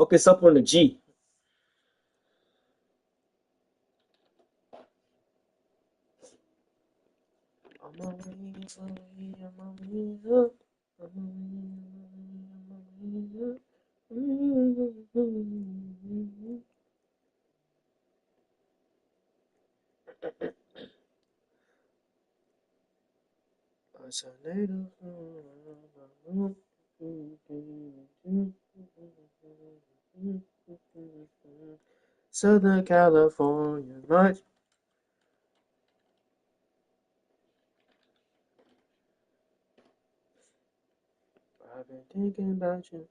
Focus up on the G. On my way, on my way, on my way up. On my way, on my way up. Southern California, much. I've been thinking about you.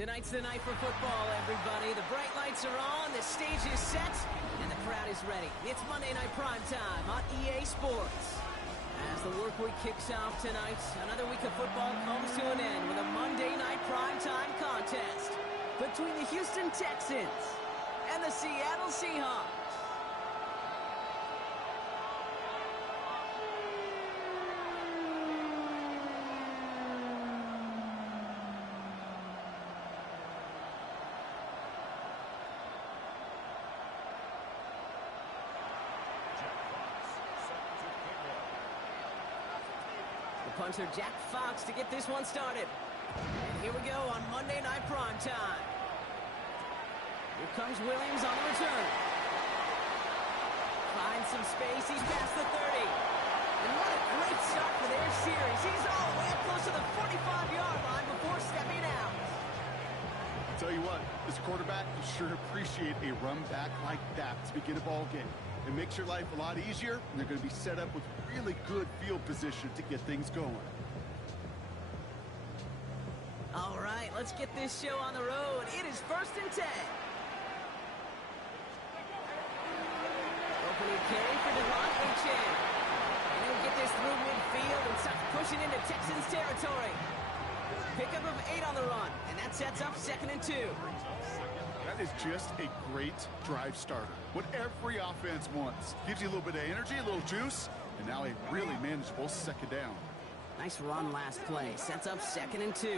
Tonight's the night for football, everybody. The bright lights are on, the stage is set, and the crowd is ready. It's Monday Night Prime Time on EA Sports. As the work week kicks off tonight, another week of football comes to an end with a Monday Night Prime Time contest between the Houston Texans and the Seattle Seahawks. Punter Jack Fox to get this one started. And here we go on Monday Night Prime Time. Here comes Williams on the return. Finds some space. He's past the 30. And what a great start for their series. He's all the way up close to the 45-yard line before stepping out. I'll tell you what, this quarterback will sure appreciate a run back like that to begin a ball game. It makes your life a lot easier, and they're going to be set up with really good field position to get things going. All right, let's get this show on the road. It is 1st and 10. Opening carry for Devontae Chan. And he'll get this through midfield and starts pushing into Texans territory. Pickup of 8 on the run, and that sets up 2nd and 2. is just a great drive starter. What every offense wants. Gives you a little bit of energy, a little juice, and now a really manageable second down. Nice run last play. Sets up 2nd and 2.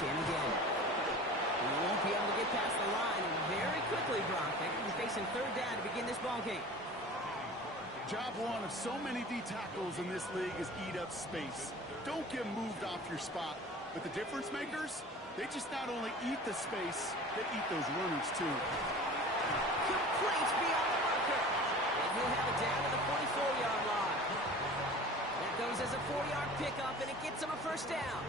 Chan again. He won't be able to get past the line, and very quickly, Brock, they're going to be facing 3rd down to begin this ball game. Job one of so many D tackles in this league is eat up space. Don't get moved off your spot. But the difference makers, they just not only eat the space, they eat those runners too. Complete beyond the marker. And he'll have it down to the 44-yard line. That goes as a 4-yard pickup, and it gets him a 1st down.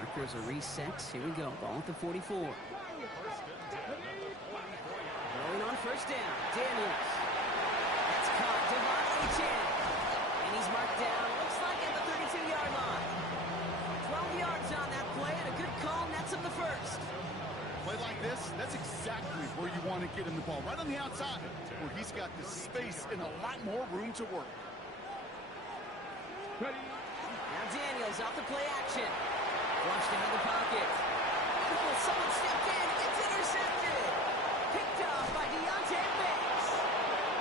Markers are reset. Here we go. Ball at the 44. Rolling on 1st down. Daniels. That's caught. Devon Chan. And he's marked down. Looks like at the 32-yard line. 12 yards on that play, and a good call nets him the 1st. Play like this, that's exactly where you want to get him the ball. Right on the outside, where he's got the space and a lot more room to work. Now Daniels off the play action. Flushed out of the pocket. Oh, someone stepped in. It's intercepted. Picked off by Deontay Banks.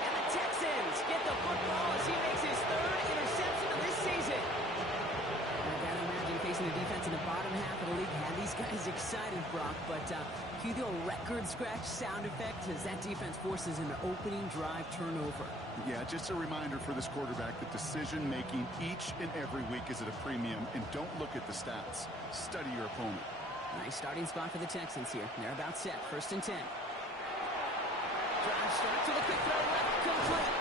And the Texans get the football as he makes his 3rd interception of this season. I gotta imagine facing the defense in the bottom half of the league had these guys excited, Brock. But cue the old record scratch sound effect as that defense forces an opening drive turnover. Yeah, just a reminder for this quarterback that decision-making each and every week is at a premium, and don't look at the stats. Study your opponent. Nice starting spot for the Texans here. They're about set. 1st and 10. Drive start to the quick throw left, complete.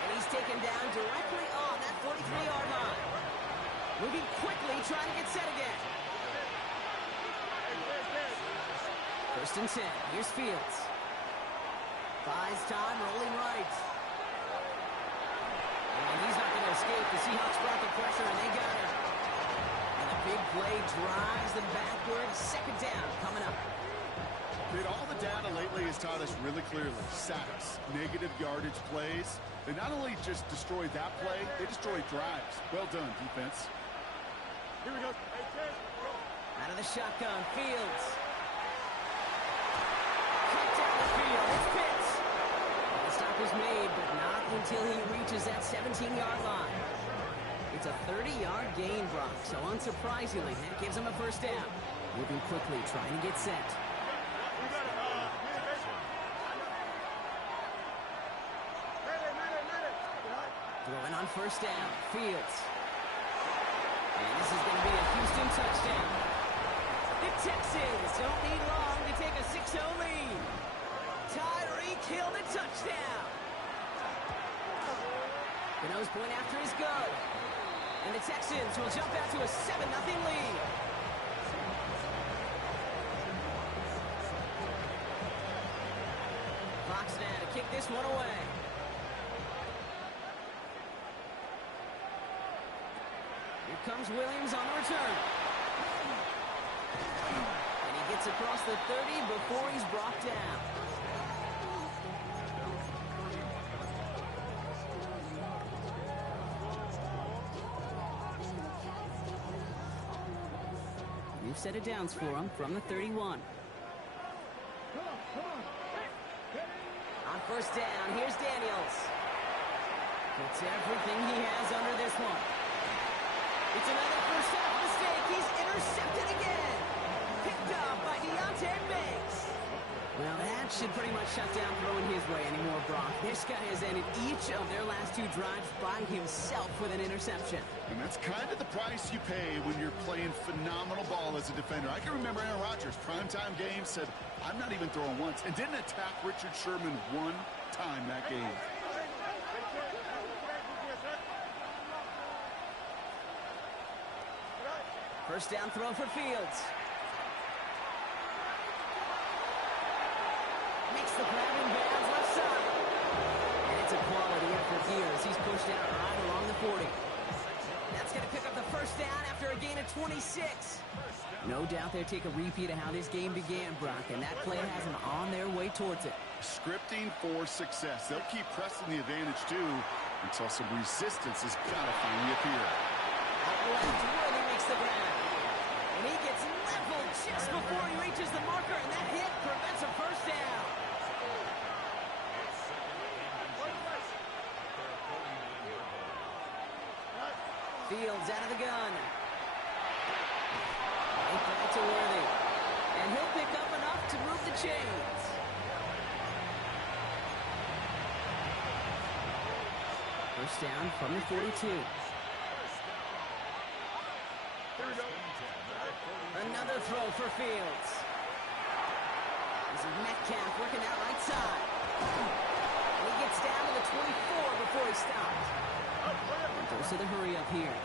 And he's taken down directly on that 43-yard line. Moving quickly, trying to get set again. 1st and 10. Here's Fields. Buys time, rolling right. And he's not going to escape. The Seahawks brought the pressure, and they got him. And the big play drives them backwards. 2nd down coming up. But all the data lately has taught us really clearly. Sacks, negative yardage plays. They not only just destroy that play, they destroy drives. Well done, defense. Here we go. Out of the shotgun, Fields. Cut down the field. It's Pitts. And the stop is made, but not until he reaches that 17-yard line. It's a 30-yard gain, Brock, so unsurprisingly, that gives him a 1st down. Moving quickly, trying to get set. Throwing on 1st down, Fields. And this is going to be a Houston touchdown. The Texans don't need long to take a 6-0 lead. Tyreek Hill the touchdown. The nose point after is good. And the Texans will jump out to a 7-0 lead. Fox now to kick this one away. Here comes Williams on the return. And he gets across the 30 before he's brought down. New set of downs for him from the 31. On 1st down, here's Daniels. Puts everything he has under this one. It's another 1st half mistake. He's intercepted again. Picked off by Deontay Banks. Well, that should pretty much shut down throwing his way anymore, Brock. This guy has ended each of their last 2 drives by himself with an interception. And that's kind of the price you pay when you're playing phenomenal ball as a defender. I can remember Aaron Rodgers, primetime game, said, I'm not even throwing once, and didn't attack Richard Sherman one time that game. First down throw for Fields. Makes the grab in bounds left side. And it's a quality effort here as he's pushed out right along the 40. That's going to pick up the 1st down after a gain of 26. No doubt they'll take a repeat of how this game began, Brock, and that play has them on their way towards it. Scripting for success. They'll keep pressing the advantage, too, until some resistance has got to finally appear. Out left, Worthy makes the grab. And he gets leveled just before he reaches the mark. Fields out of the gun. Right back to Worthy. And he'll pick up enough to move the chains. First down from the 42. Another throw for Fields. This is Metcalf working out right side. And he gets down to the 24 before he stops. And goes to the hurry up here.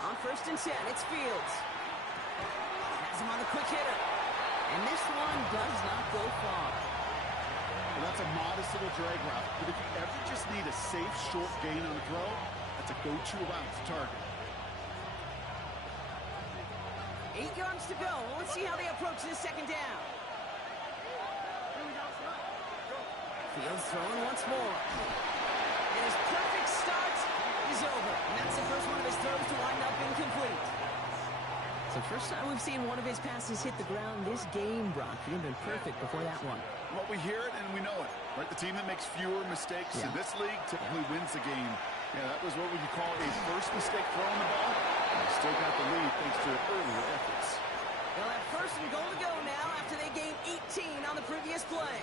On 1st and 10, it's Fields. Has him on the quick hitter. And this one does not go far. Well, that's a modest little drag route, but if you ever just need a safe, short gain on the throw, that's a go-to route to target. 8 yards to go. Well, let's see how they approach this second down. Fields throwing once more. And his perfect start is over. And that's the first one of his throws to wind up incomplete. It's the first time we've seen one of his passes hit the ground this game, Brock. He had been perfect before that one. Well, we hear it and we know it, right? The team that makes fewer mistakes in this league typically wins the game. Yeah, that was what we could call a first mistake throwing the ball. And still got the lead thanks to earlier efforts. They'll have 1st and goal to go now after they gained 18 on the previous play.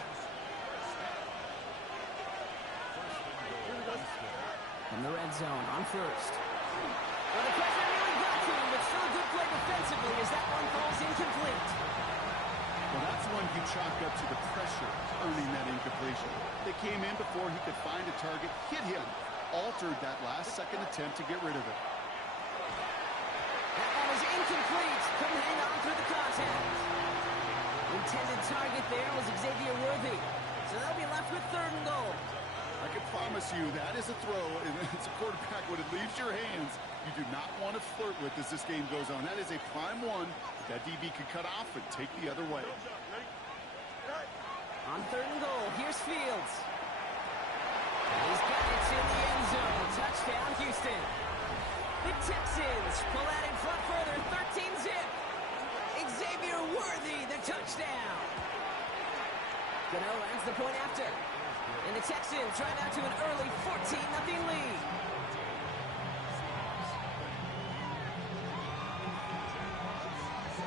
From the red zone on 1st. Well, the pressure nearly got to him, but still a good play defensively as that one falls incomplete. Well, that's one he chalked up to the pressure earning that incompletion. They came in before he could find a target, hit him, altered that last-second attempt to get rid of it. That one was incomplete. Couldn't hang on through the contact. Intended target there was Xavier Worthy. So they'll be left with 3rd and goal. I can promise you that is a throw, and it's a quarterback when it leaves your hands. You do not want to flirt with as this game goes on. That is a prime one that DB could cut off and take the other way. On 3rd and goal, here's Fields. He's got it to the end zone. Touchdown, Houston. The Texans pull out in front further, 13-zip. Xavier Worthy, the touchdown. Gano lands the point after. And the Texans drive out to an early 14-0 lead.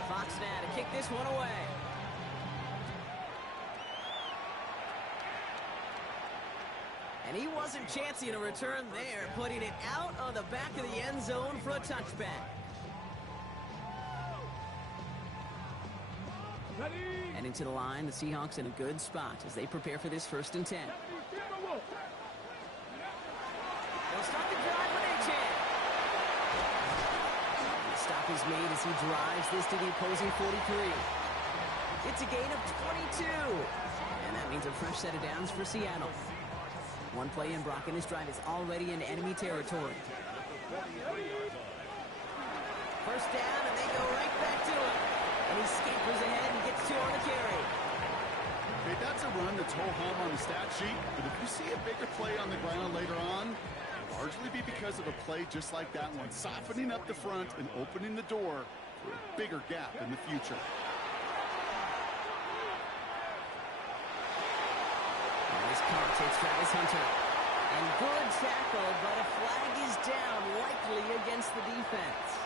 Fox now to kick this one away. And he wasn't chancing a return there, putting it out on the back of the end zone for a touchback. Heading to the line, the Seahawks in a good spot as they prepare for this 1st and 10. They'll start the drive with a chance. The stop is made as he drives this to the opposing 43. It's a gain of 22. And that means a fresh set of downs for Seattle. One play in, Brock, and this drive is already in enemy territory. 1st down, and they go right back to it. And he scampers ahead and gets 2 on the carry. Hey, that's a run that's ho-hum on the stat sheet, but if you see a bigger play on the ground later on, it'll largely be because of a play just like that one, softening up the front and opening the door for a bigger gap in the future. Nice caught, takes Travis Hunter. And good tackle, but a flag is down, likely against the defense.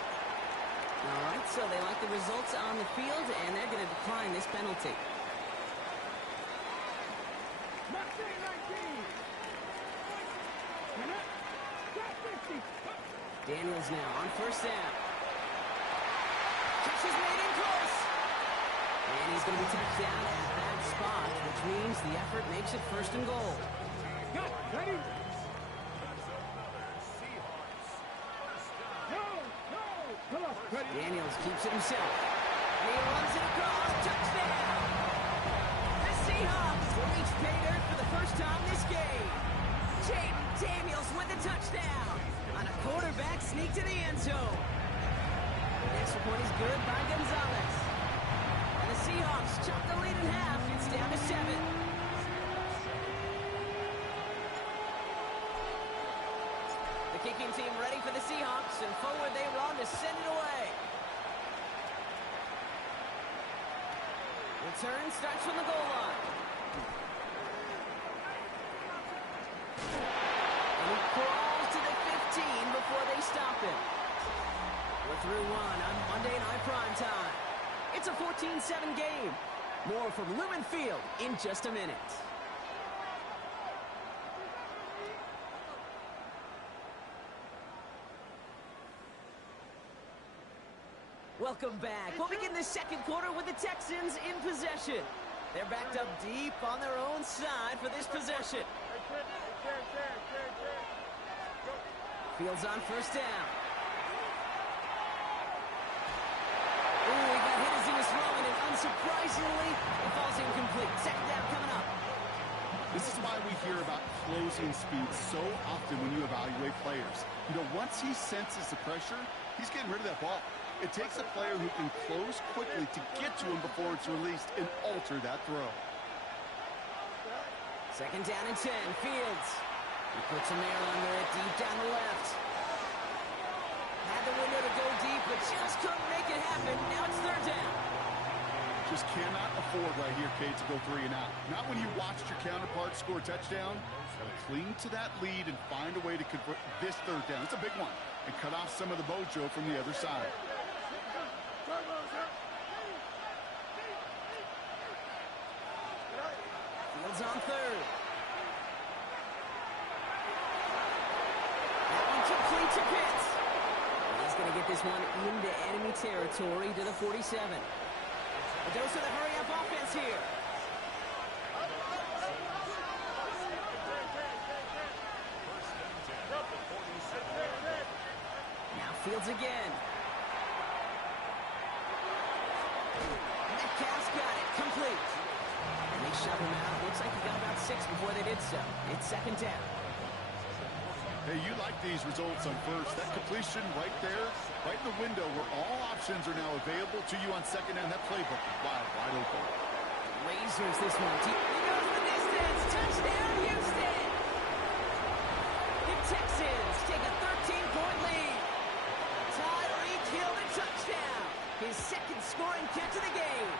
All right, so they like the results on the field, and they're going to decline this penalty. Daniels now on 1st down. Catch is made in close. And he's going to be touched down at that spot, which means the effort makes it 1st and goal. Ready? Daniels keeps it himself. And he runs it across. Touchdown! The Seahawks will reach pay dirt for the first time this game. Jaden Daniels with a touchdown on a quarterback sneak to the end zone. The extra point is good by Gonzalez. And the Seahawks chop the lead in half. It's down to 7. The kicking team ready for the Seahawks, and forward they run to send it away. return starts from the goal line. And he crawls to the 15 before they stop him. We're through one on Monday Night Primetime. It's a 14-7 game. More from Lumen Field in just a minute. Welcome back. We'll begin the second quarter with the Texans in possession. They're backed up deep on their own side for this possession. Fields on first down. Ooh, he got hit as he was throwing, and unsurprisingly, it falls incomplete. Second down coming up. This is why we hear about closing speed so often when you evaluate players. You know, once he senses the pressure, he's getting rid of that ball. It takes a player who can close quickly to get to him before it's released and alter that throw. Second down and 10, Fields. He puts a nail under it deep down the left. Had the window to go deep, but just couldn't make it happen. Now it's third down. Just cannot afford right here, Kate, to go 3 and out. Not when you watched your counterpart score a touchdown. Gotta cling to that lead and find a way to convert this third down. It's a big one. And cut off some of the mojo from the other side. Fields on third. That one complete to Pitts. He's going to get this one into enemy territory to the 47. A dose of the hurry-up offense here. Now Fields again. Metcalf's got it. Complete. And they shove him out. Looks like he got about 6 before they did so. It's second down. Hey, you like these results on first. That completion right there, right in the window where all options are now available to you on second down. That playbook is wide open. Lasers this one. He goes the distance. Touchdown, Houston. The Texans take a 13-point lead. Tyreek Hill a touchdown. His second scoring catch of the game.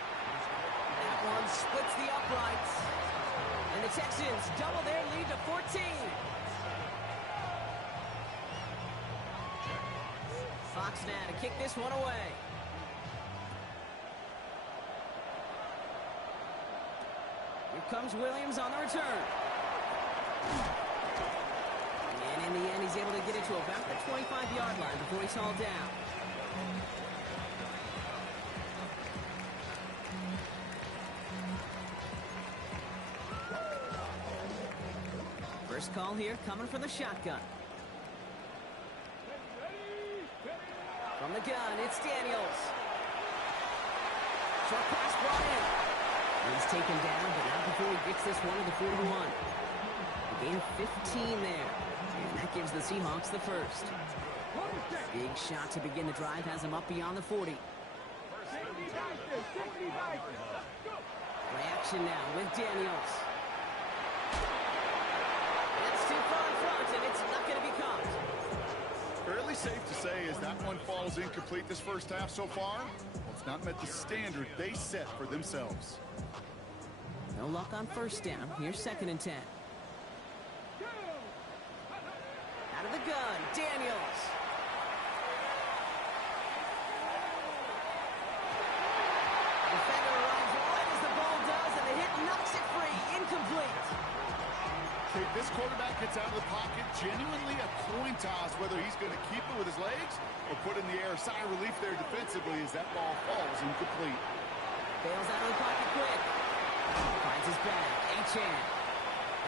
That one splits the uprights. And the Texans double their lead to 14. Fox now to kick this one away. Here comes Williams on the return. And in the end, he's able to get it to about the 25-yard line before he's hauled down. First call here coming from the shotgun. From the gun, it's Daniels. Short pass brought in. He's taken down, but not before he gets this one to the 41. Gain of 15 there. And that gives the Seahawks the first. Big shot to begin the drive has him up beyond the 40. Play action now with Daniels. That's too far in front, and it's not going to be caught. Fairly safe to say as that one falls incomplete this first half so far, well, it's not met the standard they set for themselves. No luck on first down. Here's second and 10. Out of the gun, Daniels. Defender arrives right as the ball does, and the hit knocks it free. Incomplete. Kate, this quarterback gets out of the pocket, genuinely a coin toss whether he's going to keep it with his legs or put it in the air. Sigh of relief there defensively as that ball falls incomplete. Bails out of the pocket quick. Finds his back. Achane.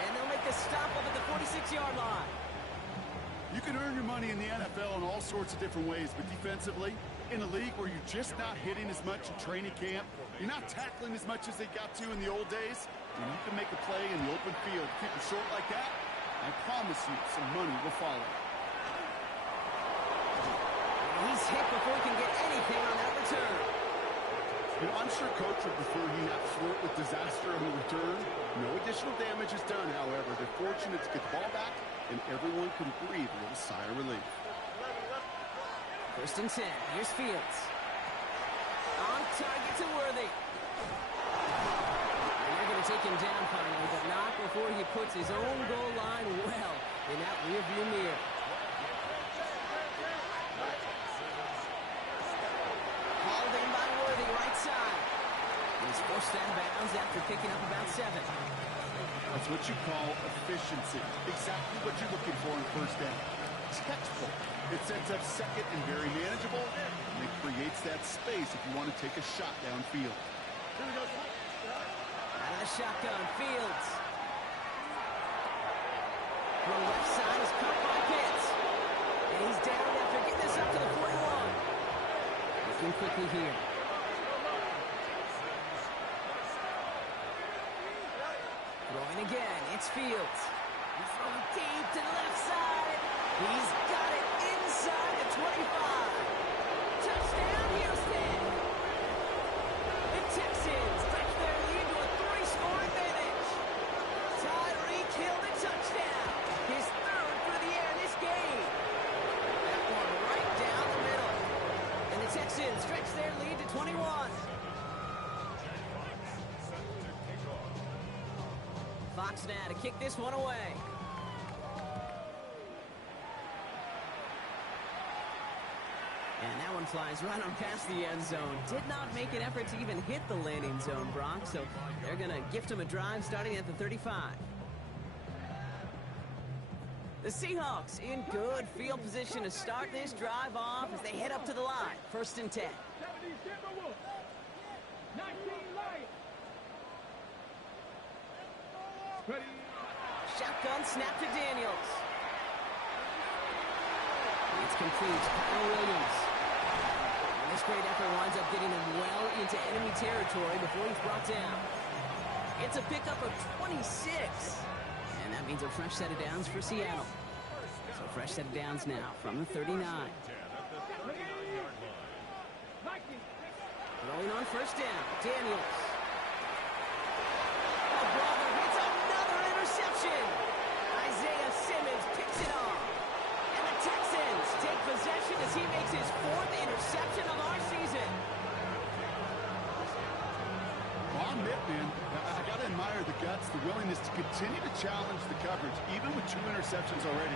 And they'll make the stop up at the 46-yard line. You can earn your money in the NFL in all sorts of different ways, but defensively, in a league where you're just not hitting as much in training camp, you're not tackling as much as they got to in the old days, and you can make a play in the open field. Keep it short like that, I promise you some money will follow. He's hit before he can get anything on that return. You know, I'm sure Coach would prefer he not flirt with disaster on the return. No additional damage is done, however. They're fortunate to get the ball back, and everyone can breathe a little sigh of relief. First and 10. Here's Fields. On target to Worthy. And they're going to take him down finally, but not before he puts his own goal line well in that rearview mirror. Hauled in by Worthy, right side. He's forced out of bounds after picking up about 7. That's what you call efficiency. Exactly what you're looking for in first down. Textbook. It sets up second and very manageable, and it creates that space if you want to take a shot downfield. Out of the shotgun, Fields. The left side is cut by Pitts. And he's down after getting this up to the 41. Looking quickly here. Throwing again, it's Fields. He's throwing deep to the left side. He's got it inside the 25. Touchdown, Houston. The Texans stretch their lead to a 3-scoring finish. Tyreek Hill the touchdown. His 3rd through the air this game. That one right down the middle. And the Texans stretch their lead to 21. Fox now to kick this one away. And that one flies right on past the end zone. Did not make an effort to even hit the landing zone, Brock, so they're going to gift him a drive starting at the 35. The Seahawks in good field position to start this drive off as they head up to the line. 1st and 10. Shotgun snap to Daniels. It's complete. Kyle Williams. And this great effort winds up getting him well into enemy territory before he's brought down. It's a pickup of 26. And that means a fresh set of downs for Seattle. So fresh set of downs now from the 39. Rolling on 1st down. Daniels. Oh, brother, hits another interception. Isaiah Simmons picks it off. And the Texans take possession as he makes his 4th interception of our season. Well, I'll admit, man, I got to admire the guts, the willingness to continue to challenge the coverage, even with 2 interceptions already.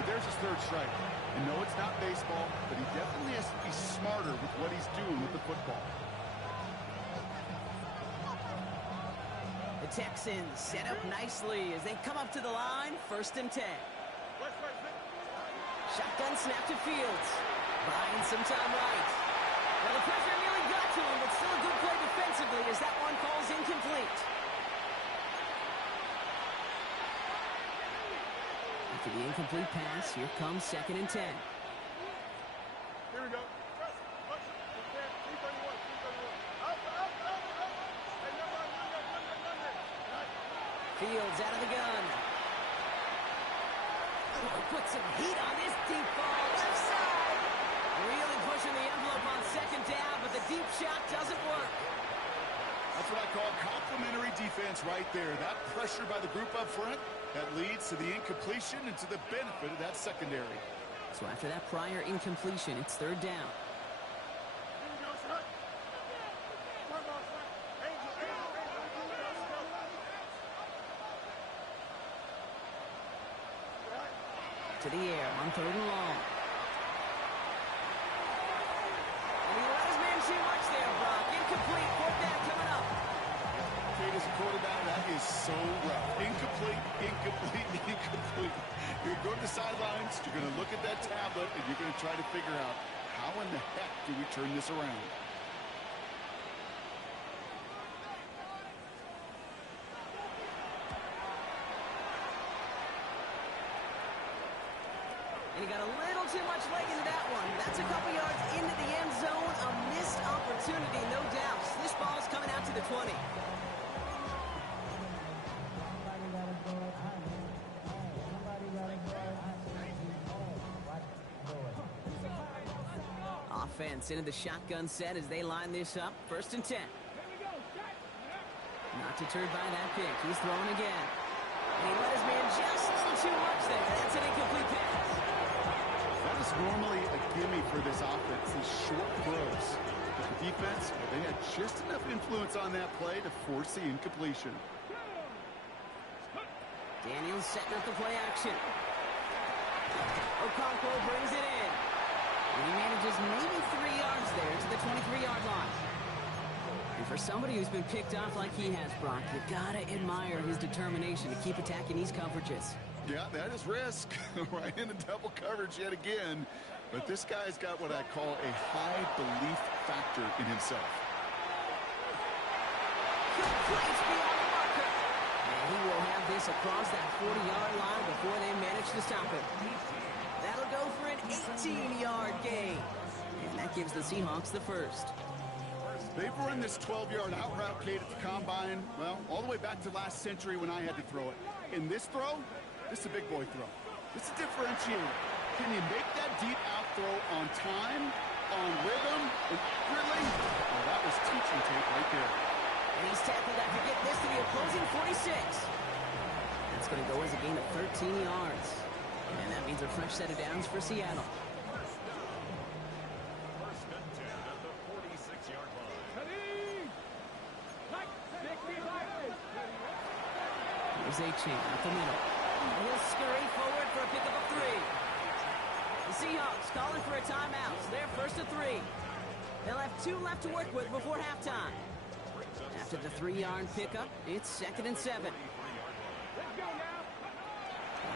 But there's his 3rd strike. And no, it's not baseball, but he definitely has to be smarter with what he's doing with the football. The Texans set up nicely as they come up to the line. 1st and 10. Shotgun snap to Fields. Buying some time right. Well, the pressure nearly got to him, but still a good play defensively as that one falls incomplete. After the incomplete pass, here comes 2nd and 10. Here we go. Fields out of the gun. Oh, put some heat on this deep ball. Left side. Really pushing the envelope on 2nd down, but the deep shot doesn't work. That's what I call complimentary defense right there. That pressure by the group up front, that leads to the incompletion and to the benefit of that secondary. So after that prior incompletion, it's 3rd down. To the air on 3rd and long. And he let his man too much there, Brock. Incomplete. 4th down coming up. Kate, as a quarterback, that is so rough. Incomplete, incomplete, incomplete. You're going to the sidelines, you're going to look at that tablet, and you're going to try to figure out how in the heck do we turn this around. And he got a little too much leg into that one. That's a couple yards into the end zone. A missed opportunity, no doubt. This ball's coming out to the 20. Offense into the shotgun set as they line this up. 1st and 10. Not deterred by that pick. He's throwing again. And he let his man just a little too much there. That's an incomplete pass. That is normally a gimme for this offense, these short throws. But Defense, well, they had just enough influence on that play to force the incompletion. Daniels setting up the play action. Okonkwo brings it in. And he manages maybe 3 yards there to the 23-yard line. And for somebody who's been picked off like he has, Brock, you gotta admire his determination to keep attacking these coverages. Yeah, that is risk. Right into double coverage yet again. But this guy's got what I call a high belief factor in himself. Completes beyond the marker. And he will have this across that 40-yard line before they manage to stop him. That'll go for an 18-yard gain. And that gives the Seahawks the first. They've run this 12-yard out route, Kate, at the combine, well, all the way back to last century when I had to throw it. In this throw, this is a big boy throw. This is a differentiator. Can you make that deep out throw on time, on rhythm, and accurately? Well, that was teaching tape right there. And he's tackled after getting this to the opposing 46. That's going to go as a gain of 13 yards. And that means a fresh set of downs for Seattle. Here's Achane up the middle. And he'll scurry forward for a pickup of 3. The Seahawks calling for a timeout. So they're first to 3. They'll have 2 left to work with before halftime. After the 3-yard pickup, it's 2nd and 7.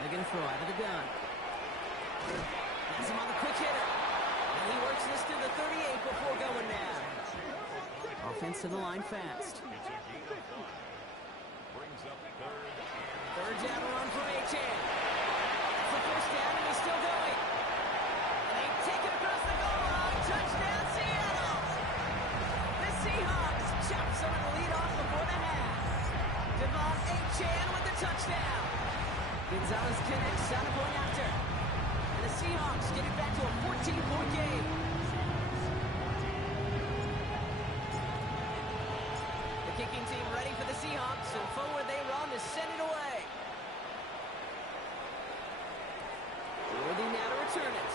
They're going to throw out of the gun. Has him on the quick hitter. And he works this to the 38 before going down. Offense to the line fast. Third down run from Achane. That's the first down, and he's still going. And they take it across the goal line. Touchdown, Seattle! The Seahawks chop some of the lead off before the half. Devon Achane with the touchdown. Gonzalez connects on a point after. And the Seahawks get it back to a 14-point game. The kicking team ready for the Seahawks, and forward they run to send it away. Worthy now to return it.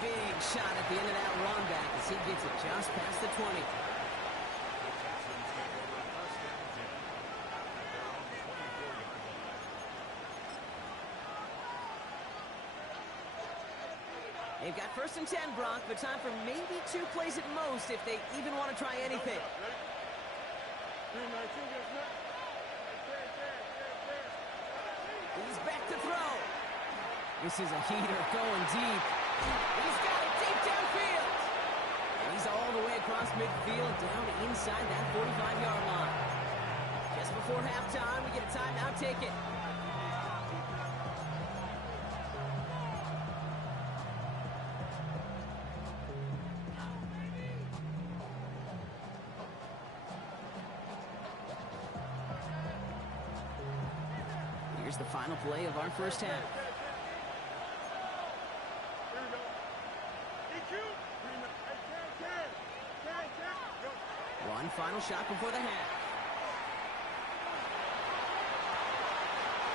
Big shot at the end of that run back as he gets it just past the 20. They've got 1st and 10, Brock, but time for maybe 2 plays at most if they even want to try anything. He's back to throw. This is a heater going deep. He's got it deep downfield. And he's all the way across midfield down inside that 45-yard line. Just before halftime, we get a timeout ticket. Here's the final play of our first half. One final shot before the half.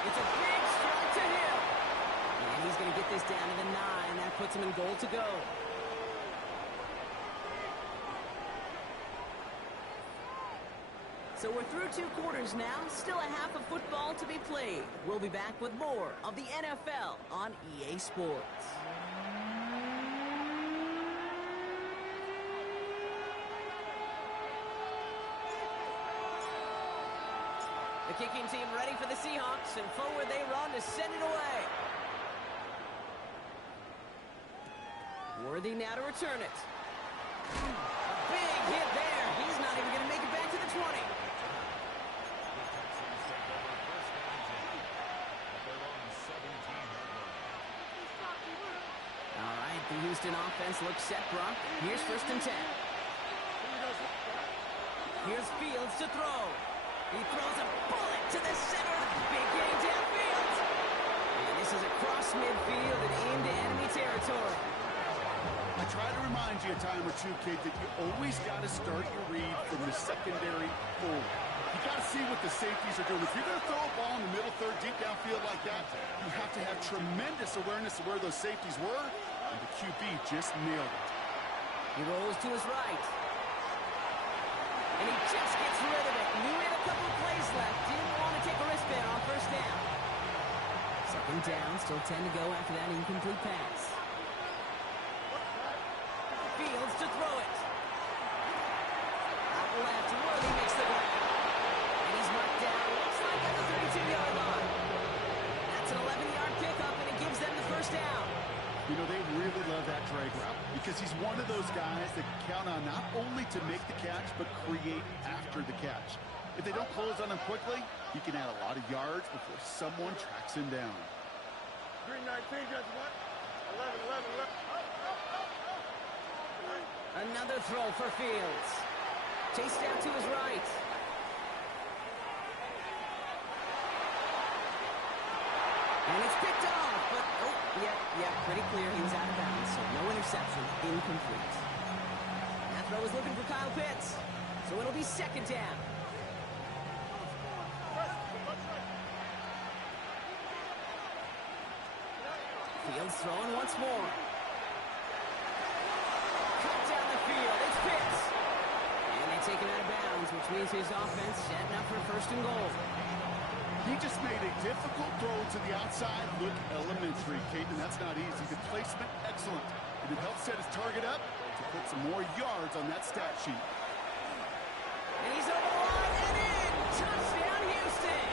It's a big strike to him. And he's going to get this down to the 9. That puts him in goal to go. So we're through 2 quarters now. Still a half of football to be played. We'll be back with more of the NFL on EA Sports. The kicking team ready for the Seahawks, and forward they run to send it away. Worthy now to return it. A big hit there. He's not even going to make it back to the 20. All right, the Houston offense looks set, Brock. Here's 1st and 10. Here's Fields to throw. He throws a bullet to the center. Big gain downfield. And this is across midfield and into enemy territory. I try to remind you a time or two, Kate, that you always got to start your read from the secondary forward. You got to see what the safeties are doing. If you're going to throw a ball in the middle third, deep downfield like that, you have to have tremendous awareness of where those safeties were, and the QB just nailed it. He rolls to his right. And he just gets rid of it. Knew he had a couple of plays left. Didn't want to take a risk there on first down. Second down, still 10 to go after that incomplete pass. Fields to throw it. Out left, Worthy makes the grab. And he's marked down, looks like at the 32-yard line. That's an 11-yard pickup, and it gives them the first down. You know, they really love that drag route because he's one of those guys that can count on not only to make the catch, but create after the catch. If they don't close on him quickly, he can add a lot of yards before someone tracks him down. Green 19, just what? 11. Another throw for Fields. Chased down to his right. And it's picked off, but, yeah, pretty clear he was out of bounds, so no interception, incomplete. That throw was looking for Kyle Pitts, so it'll be second down. Fields throwing once more. Cut down the field, it's Pitts. And they take him out of bounds, which means his offense setting up for first and goal. He just made a difficult throw to the outside look elementary, Kate, and that's not easy. The placement, excellent. And it helps set his target up to put some more yards on that stat sheet. And he's over the line and in! Touchdown, Houston!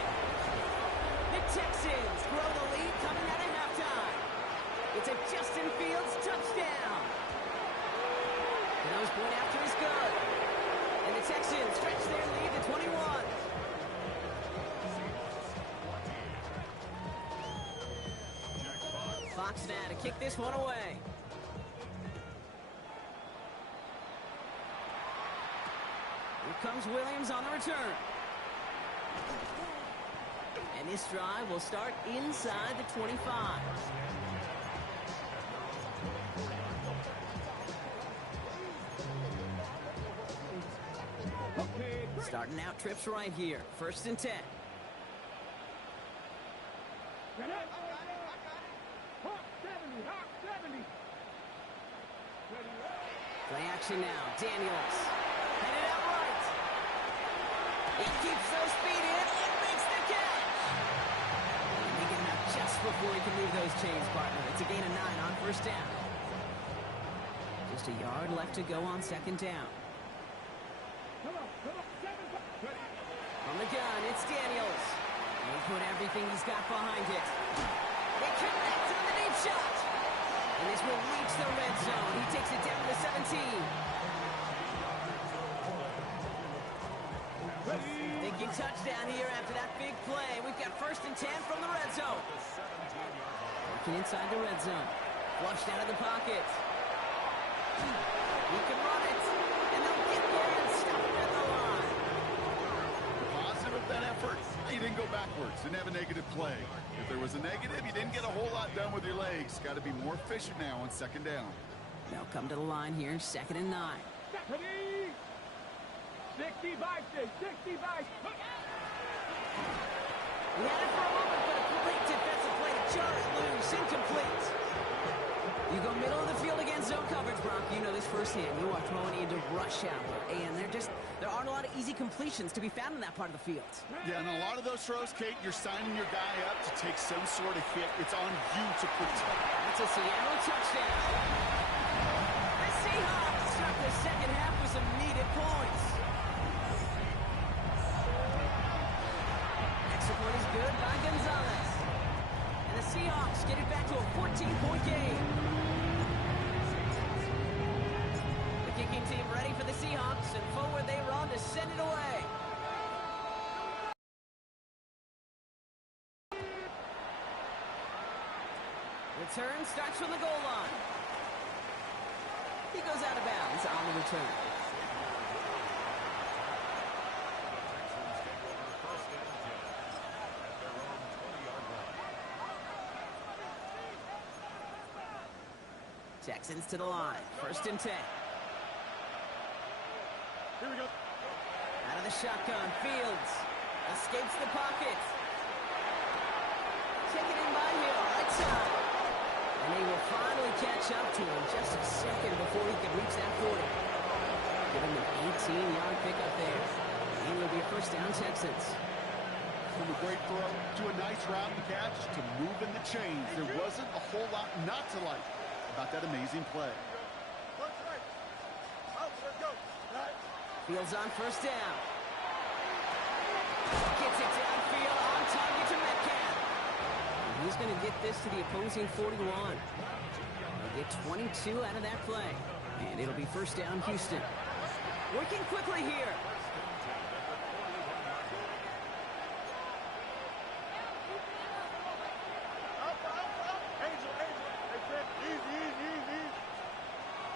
The Texans grow the lead coming out of halftime. It's a Justin Fields touchdown. The nose point after is good. And the Texans stretch their lead to 21. Fox now to kick this one away. Here comes Williams on the return. And this drive will start inside the 25. Starting out trips right here. First and 10. Play action now. Daniels. Headed out right. He keeps those feet in and makes the catch. And they get him out just before he can move those chains, partner. It's a gain of 9 on first down. Just a yard left to go on second down. From the gun, it's Daniels. And he put everything he's got behind it. They connect on the deep shot. And this will reach the red zone. He takes it down to the 17. Thinking touchdown here after that big play. We've got first and 10 from the red zone. Working inside the red zone. Flushed out of the pocket. He can run it. And they'll get there and stop him at the line. Positive of that effort, he didn't go backwards, didn't have a negative play. If there was a negative, you didn't get a whole lot done with your legs. Got to be more efficient now on second down. They'll come to the line here, second and 9. 60 by 6, 60 by 6. He had it for a moment, but a great defensive play to jar it loose. Incomplete. You go middle of the field against zone coverage, Brock. You know this firsthand. You are throwing into rush hour, and there aren't a lot of easy completions to be found in that part of the field. Yeah, and a lot of those throws, Kate, you're signing your guy up to take some sort of hit. It's on you to protect. That's a Seattle touchdown. The Seahawks start the second half with some needed points. Extra point is good by Gonzalez. And the Seahawks get it back to a 14-point game. The kicking team ready for the Seahawks, and forward they run to send it away. Return starts from the goal line. He goes out of bounds on the return. Texans to the line. First and 10. Here we go. Out of the shotgun, Fields escapes the pocket. Taken in by Hill, right side. And they will finally catch up to him just a second before he can reach that 40. Give him an 18-yard pickup there. And it'll be a first down, Texans. From a great throw to a nice route and catch to moving the chains. There wasn't a whole lot not to like about that amazing play. Fields on first down. Gets it downfield on target to Metcalf. And he's going to get this to the opposing 41. They'll get 22 out of that play. And it'll be first down, Houston. Working quickly here.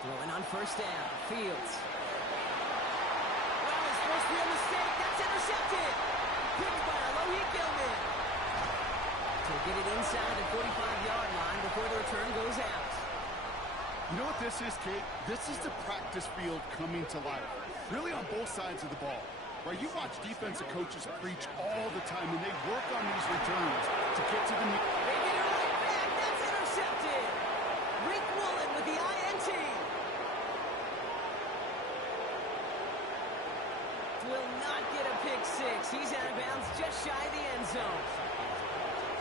Throwing on first down. Fields. Well, his first real mistake. That's intercepted. Picked by Alohi Gilman. He'll get it inside the 45-yard line before the return goes out. You know what this is, Kate? This is the practice field coming to life. Really on both sides of the ball. Right? You watch defensive coaches preach all the time, and they work on these returns to get to the... They get it right back. That's intercepted. Rick Woolen with the INT. Will not get a pick six. He's out of bounds just shy of the end zone.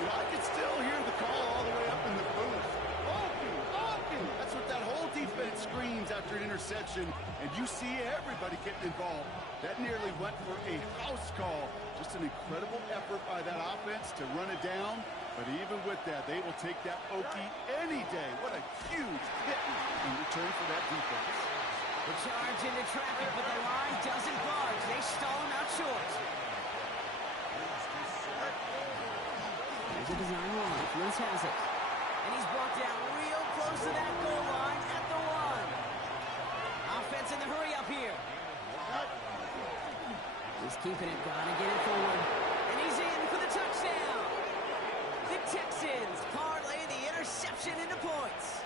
You know, I can still hear the call all the way up in the booth. Open! That's what that whole defense screams after an interception, and you see everybody getting involved. That nearly went for a house call. Just an incredible effort by that offense to run it down, but even with that, they will take that Okie any day. What a huge hit in return for that defense. The charge into traffic, but the line doesn't budge. They stall him out short. There's a design line. Fields has it. And he's brought down real close to that goal line at the 1. Offense in the hurry up here. He's keeping it, gonna get it forward. And he's in for the touchdown. The Texans parlay the interception into points.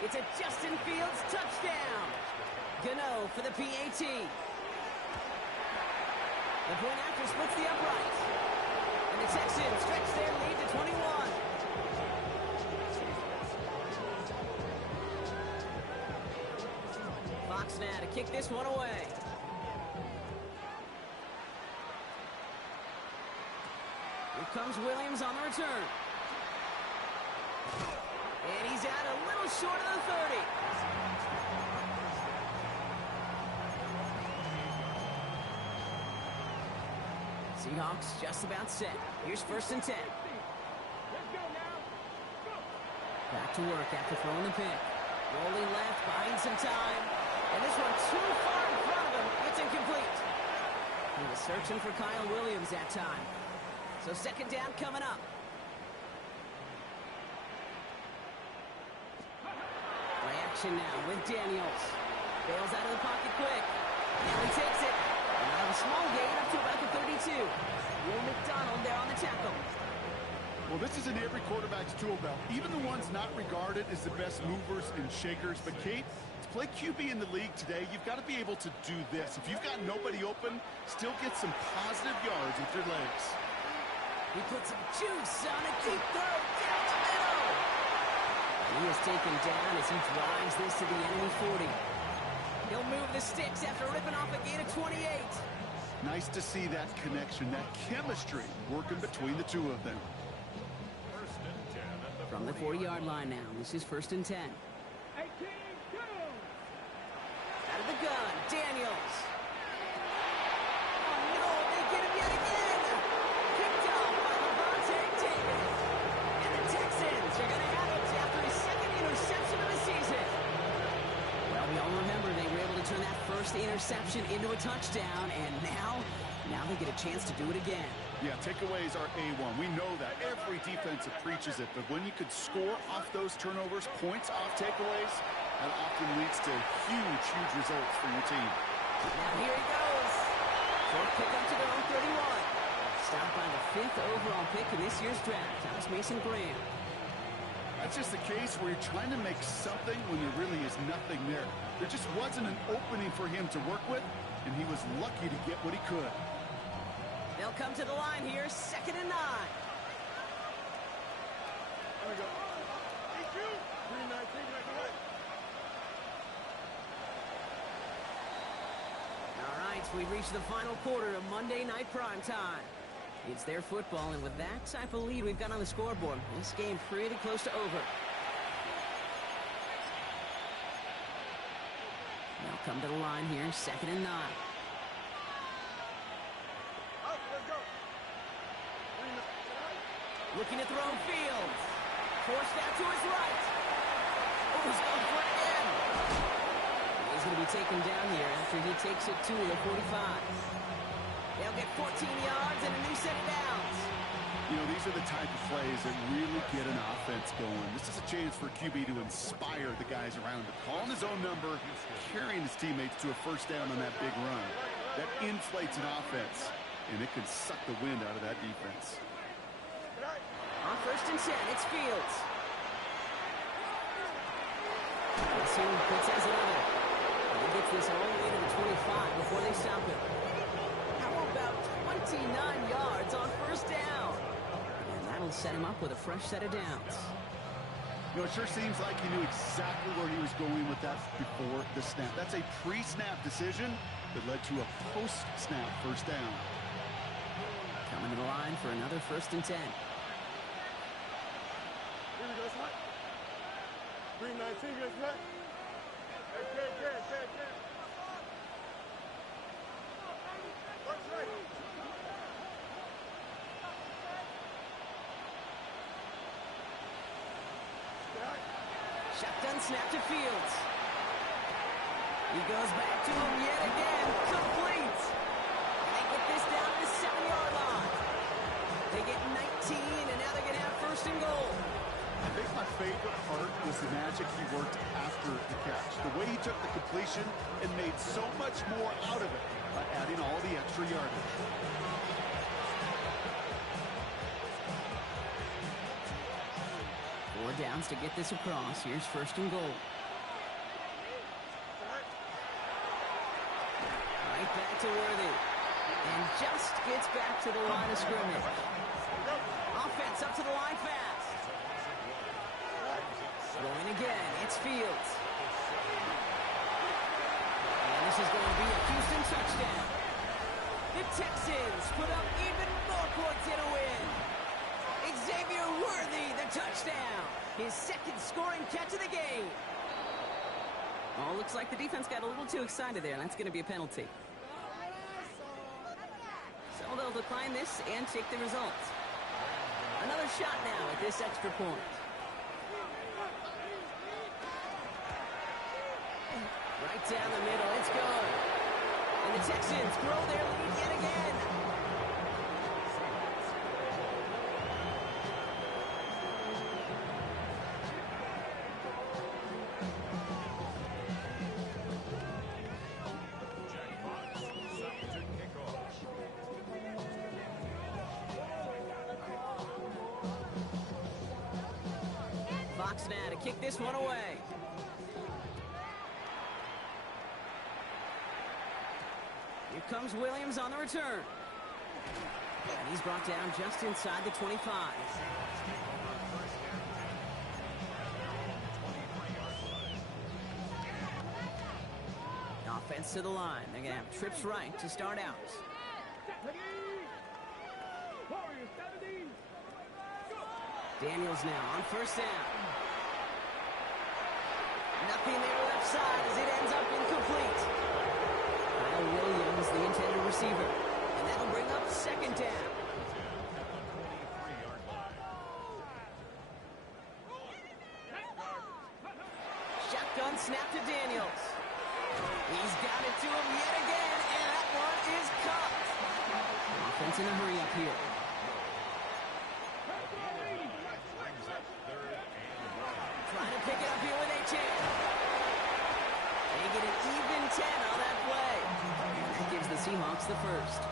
It's a Justin Fields touchdown. Gano for the PAT. The point after splits the upright. And the Texans stretch their lead to 21. Fox now to kick this one away. Here comes Williams on the return. And he's out a little short of the 30. Seahawks just about set. Here's first and 10. Back to work after throwing the pick. Rolling left, buying some time. And this one too far in front of him. It's incomplete. He was searching for Kyle Williams that time. So second down coming up. Play action now with Daniels. Bails out of the pocket quick. Now he takes it. And out of a small gain up to about the 32. Will McDonald there on the tackle. Well, this is in every quarterback's tool belt. Even the ones not regarded as the best movers and shakers. But, Kate, to play QB in the league today, you've got to be able to do this. If you've got nobody open, still get some positive yards with your legs. He puts some juice on a deep throw down the middle. And he is taken down as he drives this to the enemy 40. He'll move the sticks after ripping off a gain of 28. Nice to see that connection, that chemistry working between the two of them. From the 40-yard line now, this is first and 10. 18, go! Out of the gun, Daniels. Oh, no, they get him yet again. Picked off by Levante David. And the Texans are going to have it after his second interception of the season. Well, we all remember they were able to turn that first interception into a touchdown, and now they get a chance to do it again. Yeah, takeaways are A1. We know that. Every defensive preaches it. But when you could score off those turnovers, points off takeaways, that often leads to huge, huge results for your team. Now here he goes. Fourth pick up to their own 31. Stopped by the 5th overall pick in this year's draft. Thomas Mason Graham. That's just the case where you're trying to make something when there really is nothing there. There just wasn't an opening for him to work with, and he was lucky to get what he could. They'll come to the line here, 2nd and 9. There we go. we've reached the final quarter of Monday Night Primetime. It's their football, and with that type of lead we've got on the scoreboard, this game pretty close to over. They'll come to the line here, 2nd and 9. Looking to throw field. Forced out to his right. Oh, he's going for it again. He's going to be taken down here after he takes it to the 45. They'll get 14 yards and a new set of downs. You know, these are the type of plays that really get an offense going. This is a chance for QB to inspire the guys around him. Calling his own number, carrying his teammates to a first down on that big run. That inflates an offense, and it can suck the wind out of that defense. On 1st and 10, it's Fields. Let's see who has another. He gets this all the way to the 25 before they stop him. How about 29 yards on 1st down? And that'll set him up with a fresh set of downs. You know, it sure seems like he knew exactly where he was going with that before the snap. That's a pre-snap decision that led to a post-snap first down. Coming to the line for another 1st and 10. Here we go, son. 319, good, son. Okay. What's right? Shotgun snap to Fields. He goes back to him yet again. Complete. And they get this down to the 7-yard line. They get 19, and now they're going to have 1st and goal. I think my favorite part was the magic he worked after the catch. The way he took the completion and made so much more out of it by adding all the extra yardage. 4 downs to get this across. Here's 1st and goal. Right back to Worthy. And just gets back to the line of scrimmage. Offense up to the line fast. Going again, it's Fields. And this is going to be a Houston touchdown. The Texans put up even more points in a win. Xavier Worthy, the touchdown. His 2nd scoring catch of the game. Oh, looks like the defense got a little too excited there, and that's going to be a penalty. So they'll decline this and take the results. Another shot now at this extra point. Right down the middle, it's good. And the Texans grow their lead yet again. Fox now to kick this one away. Here comes Williams on the return. And he's brought down just inside the 25. Offense to the line. They're going to have trips right to start out. Daniels now on 1st down. Nothing there left side as it ends up incomplete. Kyle Williams, the intended receiver. And that'll bring up 2nd down. Shotgun snap to Daniels. He's got it to him yet again, and that one is caught. Offense in a hurry up here. Trying to pick it up here with H.A. They get an even 10 on that play. That gives the Seahawks the 1st.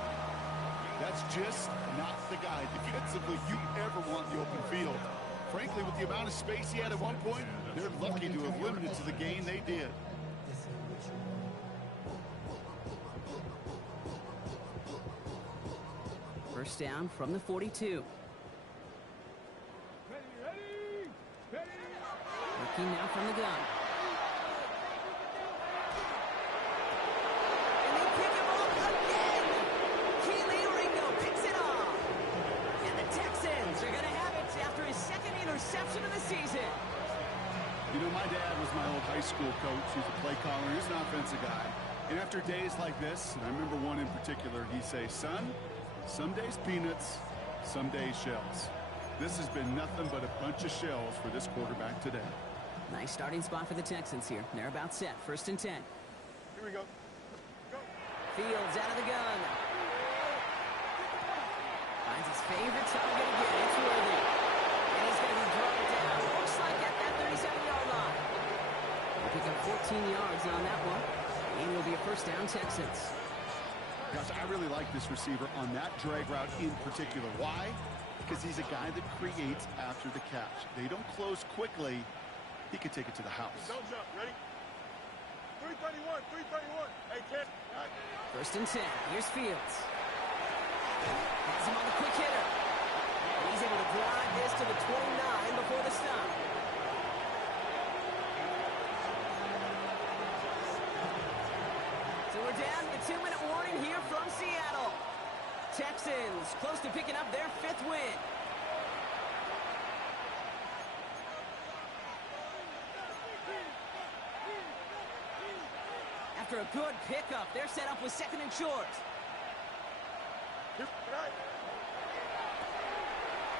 That's just not the guy defensively you ever want in the open field. Frankly, with the amount of space he had at one point, they're lucky to have limited to the gain they did. First down from the 42. Working now from the gun. And they pick him up again. You know, my dad was my old high school coach. He's a play caller. He's an offensive guy. And after days like this, and I remember one in particular, he'd say, son, some days peanuts, some days shells. This has been nothing but a bunch of shells for this quarterback today. Nice starting spot for the Texans here. They're about set. 1st and 10. Here we go. Go. Fields out of the gun. Finds his favorite target again. It's worthy. And he's going to be brought down. Looks like at that 37-yard line. They'll pick up 14 yards on that one. And it'll be a 1st down Texans. Gosh, I really like this receiver on that drag route in particular. Why? Because he's a guy that creates after the catch. They don't close quickly. He could take it to the house. Don't jump. Ready? 331. 331. Hey, Ted. 1st and 10. Here's Fields. Has him on the quick hitter. And he's able to drive this to the 29 before the stop. So we're down to 2-minute warning here from Seattle. Texans close to picking up their 5th win. After a good pickup, they're set up with 2nd and short.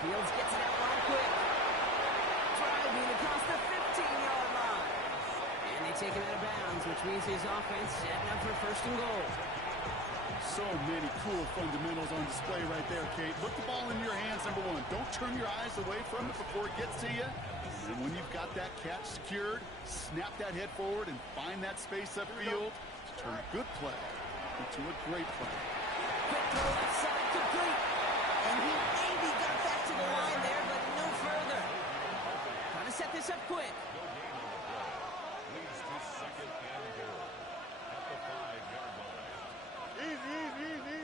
Fields gets it out line quick. Driving across the 15-yard line. And they take him out of bounds, which means his offense setting up for 1st and goal. So many cool fundamentals on display right there, Kate. Put the ball in your hands, number one. Don't turn your eyes away from it before it gets to you. And when you've got that catch secured, snap that head forward and find that space upfield to turn a good play into a great play. Quick throw left side, complete. And he maybe got back to the line there, but no further. Trying to set this up quick. Easy, easy, easy.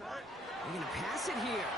They're going to pass it here.